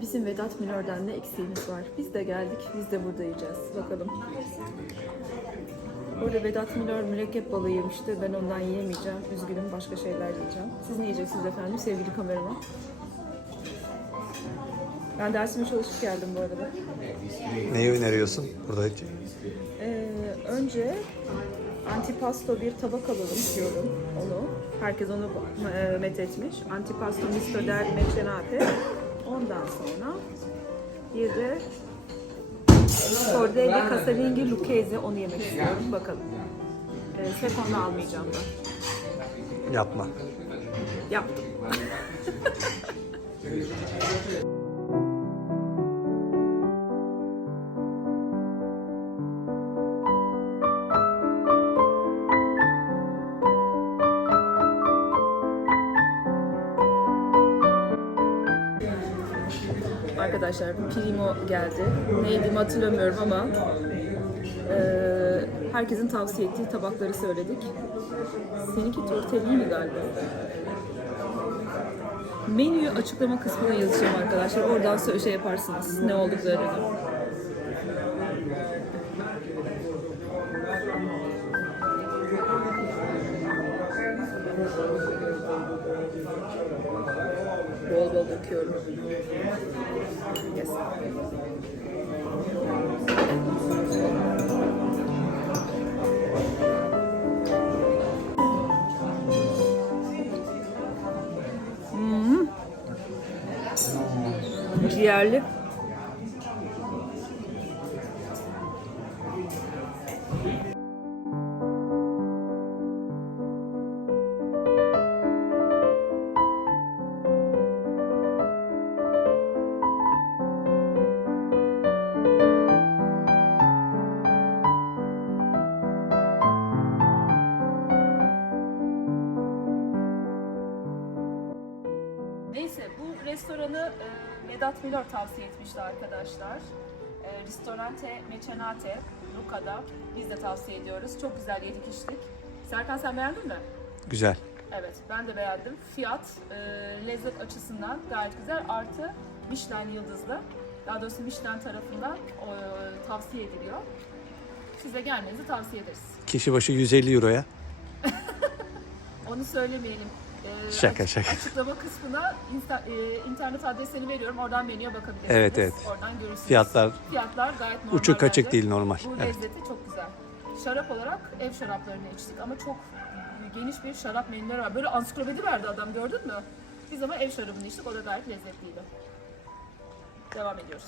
Kesin Vedat Milor'dan ne eksiğimiz var. Biz de geldik, biz de burada yiyeceğiz. Bakalım. Burada Vedat Milor mürekkep balığı yemişti. Ben ondan yiyemeyeceğim. Üzgünüm, başka şeyler yiyeceğim. Siz ne yiyeceksiniz efendim sevgili kameraman? Ben dersime çalışıp geldim bu arada. Neyi öneriyorsun buradaki? Ee, önce antipasto bir tabak alalım diyorum onu. Herkes onu e, met etmiş. Antipasto misto del mecenate. Ondan sonra bir de Tordelli casalingi lucchese onu yemek istiyorum. Bakalım. Ee, sekonda almayacağım ben. Yapma. Yaptım. Arkadaşlar Primo geldi. Ne yediğimi hatırlamıyorum ama eee, herkesin tavsiye ettiği tabakları söyledik. Seninki tortellini galiba. Menüyü açıklama kısmına yazacağım arkadaşlar. Oradan sö- şey yaparsınız. Ne olduklarını. Bol bol döküyorum. Yes. Ciğerli. Restoranı e, Vedat Milor tavsiye etmişti arkadaşlar. E, Ristorante Mecenate Luca'da biz de tavsiye ediyoruz. Çok güzel yedik içtik. Serkan sen beğendin mi? Güzel. Evet ben de beğendim. Fiyat e, lezzet açısından gayet güzel. Artı Michelin yıldızlı. Daha doğrusu Michelin tarafından e, tavsiye ediliyor. Size gelmenizi tavsiye ederiz. Kişi başı 150 euroya. Onu söylemeyelim. E, Şaka, şaka. Açıklama kısmına insta- e, internet adresini veriyorum. Oradan menüye bakabilirsiniz. Evet, evet. Oradan görürsünüz. Fiyatlar Fiyatlar gayet normal. uçuk açık bence. değil normal. Bu Evet. lezzeti çok güzel. Şarap olarak ev şaraplarını içtik ama çok geniş bir şarap menüleri var. Böyle ansiklopedi verdi adam gördün mü? Biz ama ev şarabını içtik o da gayet lezzetliydi. Devam ediyoruz.